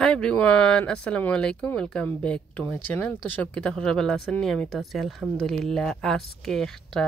Hi everyone, আসসালামু আলাইকুম। Welcome back to my channel. তো সব কি তাহলে ভালো আছেন নি? আমি তো আছি আলহামদুলিল্লাহ। আজকে একটা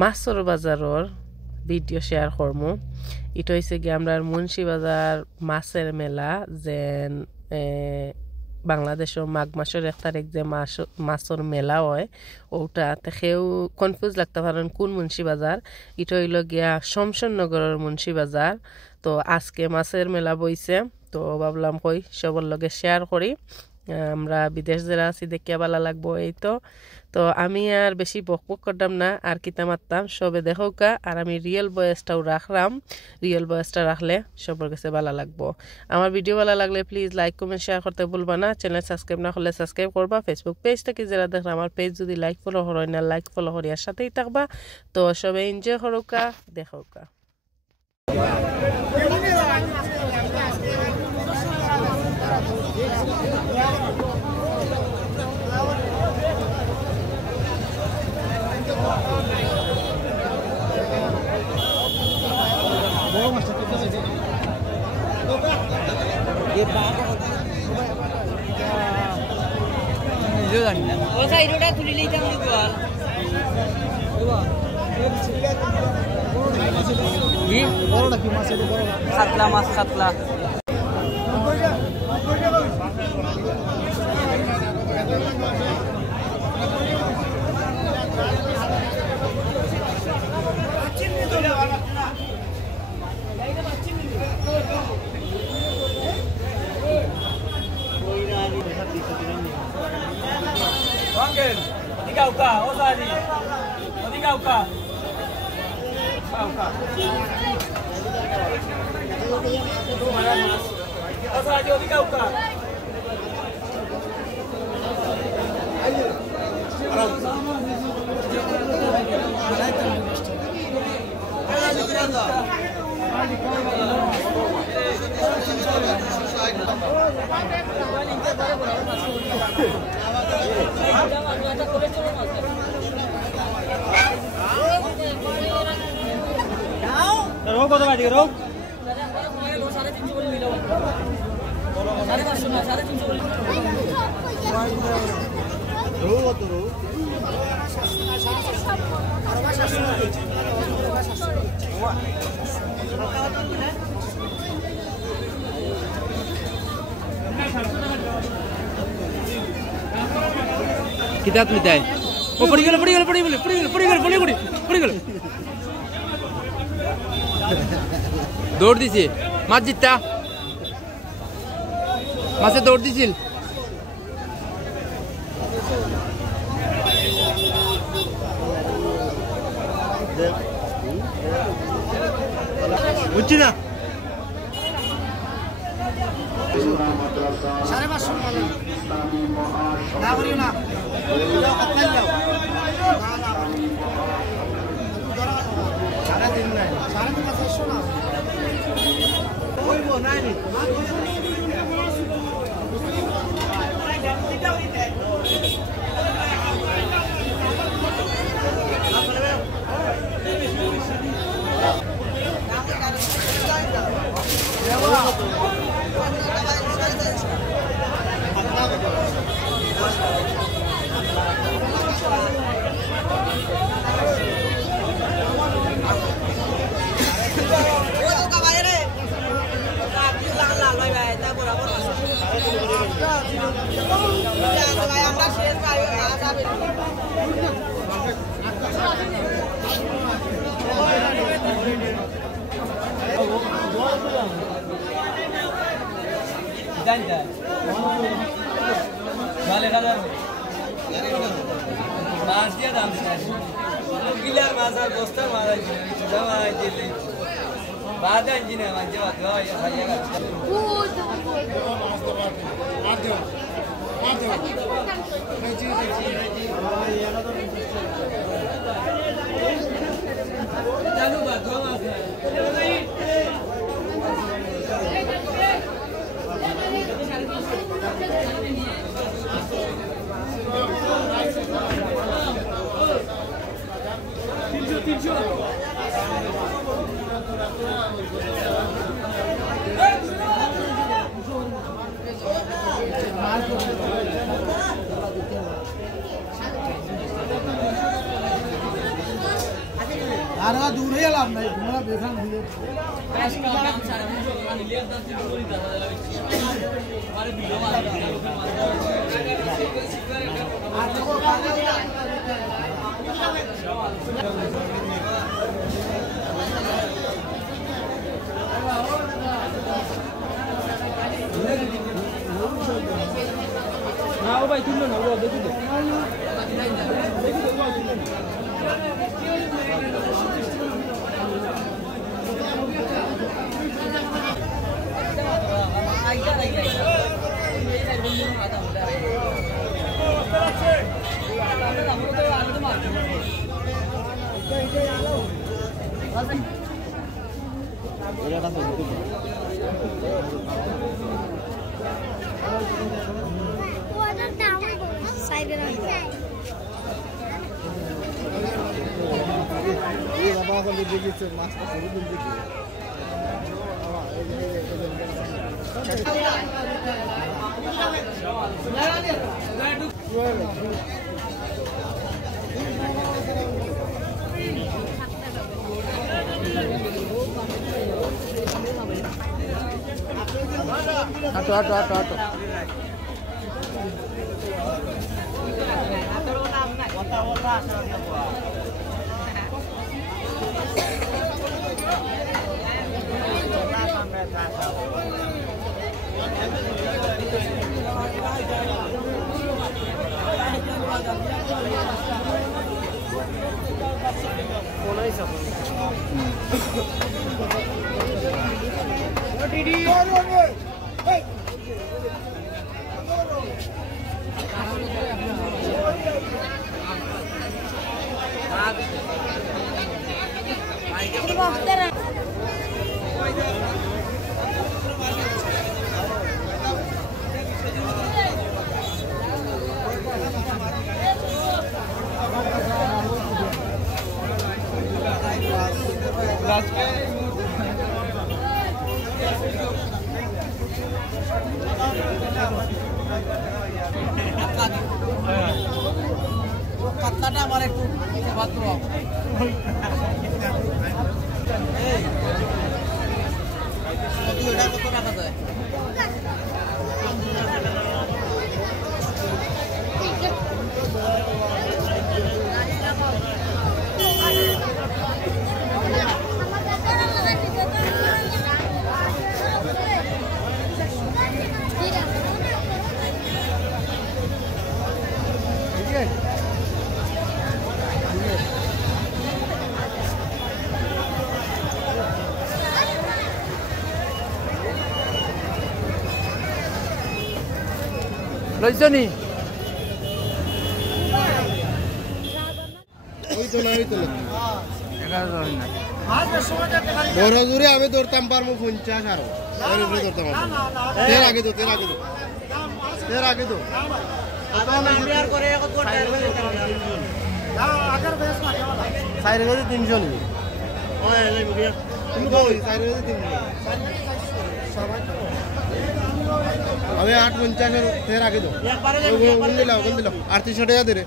মাছর বাজারের ভিডিও শেয়ার করবো। এটা হয়েছে কি আমরা মুন্সি বাজার মাছের মেলা, যেন বাংলাদেশের মাঘ মাসের 1 তারিখ যে মাছের মেলা হয়, ওটা সেও কনফিউজ লাগতে পারেন কোন মুন্সি বাজার। এটা হইল গিয়া শমশাননগরের মুন্সি বাজার। তো আজকে মাছের মেলা বইছে, তো ভাবলাম কই সবার লগে শেয়ার করি। আমরা বিদেশ যারা আছি দেখিয়া ভালো লাগবো এই তো। তো আমি আর বেশি বকবক করতাম না, আর কিতা মারতাম সবে দেখোকা। আর আমি রিয়েল ভয়েসটাও রাখলাম, রিয়েল ভয়েসটা রাখলে সবার কাছে ভালো লাগবো। আমার ভিডিও ভালো লাগলে প্লিজ লাইক কমেন্ট শেয়ার করতে ভুলবা না। চ্যানেল সাবস্ক্রাইব না করলে সাবস্ক্রাইব করবা। ফেসবুক পেজ থেকে যারা দেখেন আমার পেজ যদি লাইক ফলো হয় না, লাইক ফলো করিয়ার সাথেই থাকবা। তো সবাই এনজয় করোকা, দেখোকা। কাতলা মাছ, কাতলা কত বাড়ি রো 350 কিতা তুমি তাই ও পড়ি গেল দৌড় দিছে মাছ জিততা মাছে দৌড় দিছিল বুঝছি না 550 না করিও না কাটলাই যাও সাড়ে 3 নাই সাড়ে 550 না কইবো নাই মাছ দিয়ে দাম গিলার মাছ আর বস্তা মাছ দিলে বাদ ইঞ্জিনে মাঝে আর দূর হয়ে লাভ নাই তোমরা বেখান দিলে না ও ভাই তুললো না ও দেখি তো आटो आटो आटो आटो কাতলাটা আমার একটু মাত্র এটা কত টাকা যায় লইছনি ওই তো না ওই তো 11 না বড় জুরে আমি ধরতাম পারমু 50 আর এর উপরে ধরতাম তের আগে তো তের আগে তো তের আগে তো আমি আর করে কত টায়ার হয়ে যেতাম আগের বেশ মারে वाला সাইরে গেছে 300 নি ওই এই মুড়িয়া তুমি কই সাইরে গেছে 300 সবাই अबे 850 तेर आगे दो गंदी लाओ 38 टाका दे रे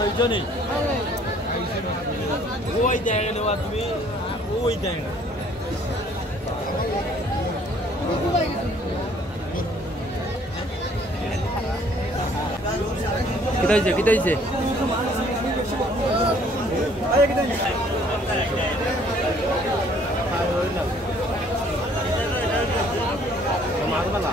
লইছনি ওই জায়গা নেওয়া তুমি ওই জায়গা किती किती मार मला